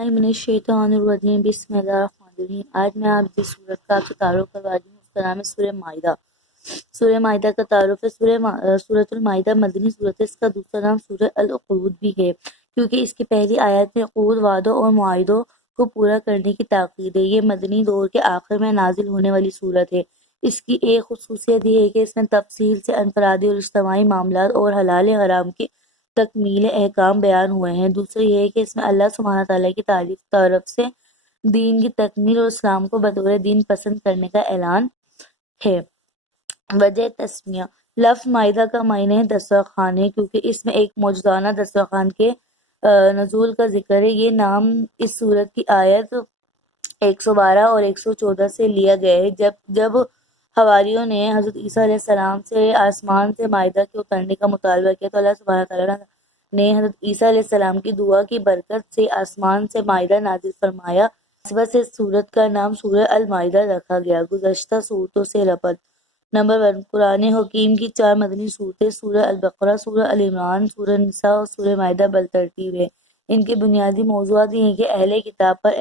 باللہ من الشیطان الرجیم بسم اللہ الرحمن الرحیم۔ آج میں آپ جس سورت کا آپ سے تعارف کروا رہی ہوں اس کا نام ہے سورہ مائدہ۔ سورہ مائدہ کا تعارف ہے۔ سورۃ المائدہ مدنی سورت ہے۔ اس کا دوسرا نام سورہ العقود بھی ہے کیونکہ اس کی پہلی آیت میں عقود، وعدوں اور معاہدوں کو پورا کرنے کی تاکید ہے۔ یہ مدنی دور کے آخر میں نازل ہونے والی سورت ہے۔ اس کی ایک خصوصیت یہ ہے کہ اس میں تفصیل سے انفرادی اور اجتماعی معاملات اور حلال حرام کی تکمیل احکام بیان ہوئے ہیں۔ دوسرا یہ ہے کہ اس میں اللہ سبحانہ تعالیٰ کی طرف سے دین کی تکمیل اور اسلام کو بطور دین پسند کرنے کا اعلان ہے۔ وجہ تسمیہ: لفظ مائدہ کا معنی ہے دسترخوان ہے کیونکہ اس میں ایک موجزانہ دسترخوان کے نزول کا ذکر ہے۔ یہ نام اس سورت کی آیت 112 اور 114 سے لیا گیا ہے۔ جب حواریوں نے حضرت عیسیٰ علیہ السلام سے آسمان سے مائدہ کے اترنے کا مطالبہ کیا تو اللہ سبحانہ تعالیٰ نے حضرت عیسیٰ علیہ السلام کی دعا کی برکت سے آسمان سے مائدہ نازل فرمایا۔ اس وجہ سے سورت کا نام سورہ المائدہ رکھا گیا۔ گزشتہ صورتوں سے ربط: نمبر 1، قرآن حکیم کی 4 مدنی صورتیں سورہ البقرہ، سورہ ال عمران، سورہ نساء اور سورہ مائدہ بالترتیب ہیں۔ ان کے بنیادی موضوعات یہ ہیں کہ اہل کتاب پر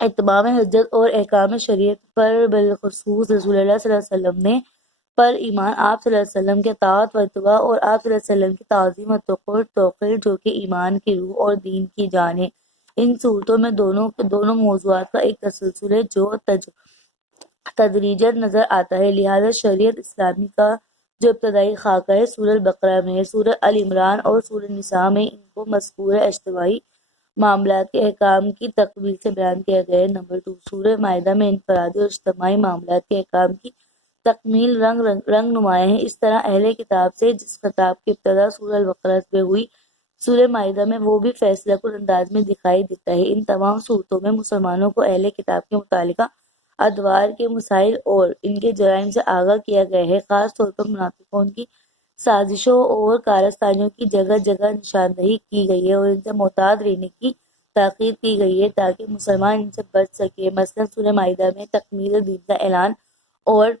اتمام حجت اور احکام شریعت پر، بالخصوص رسول اللہ صلی اللہ علیہ وسلم نے پر ایمان، آپ صلی اللہ علیہ وسلم کے اطاعت و اتباع اور آپ صلی اللہ علیہ وسلم کی تعظیم و توقیر جو کہ ایمان کی روح اور دین کی جان ہے۔ ان صورتوں میں دونوں موضوعات کا ایک تسلسل ہے جو تدریجاً نظر آتا ہے، لہذا شریعت اسلامی کا جو ابتدائی خاکہ ہے سورہ البقرہ میں ہے۔ سورہ ال عمران اور سورہ نساء میں ان کو مذکورہ اجتماعی معاملات کے احکام کی تکمیل سے بیان کیا گیا ہے۔ نمبر 2، سورہ مائدہ میں انفرادی اور اجتماعی معاملات کے احکام کی تکمیل رنگ نمایاں ہے۔ اس طرح اہل کتاب سے جس خطاب کی ابتدا سورہ البقرہ میں ہوئی، سورہ مائدہ میں وہ بھی فیصلہ کن انداز میں دکھائی دیتا ہے۔ ان تمام صورتوں میں مسلمانوں کو اہل کتاب کے متعلقہ ادوار کے مسائل اور ان کے جرائم سے آگاہ کیا گیا ہے۔ خاص طور پر منافقین کی سازشوں اور کارستانیوں کی جگہ جگہ نشاندہی کی گئی ہے اور ان سے محتاط رہنے کی تاکید کی گئی ہے تاکہ مسلمان ان سے بچ سکے۔ مثلا سورہ مائدہ میں تکمیل دین کا اعلان اور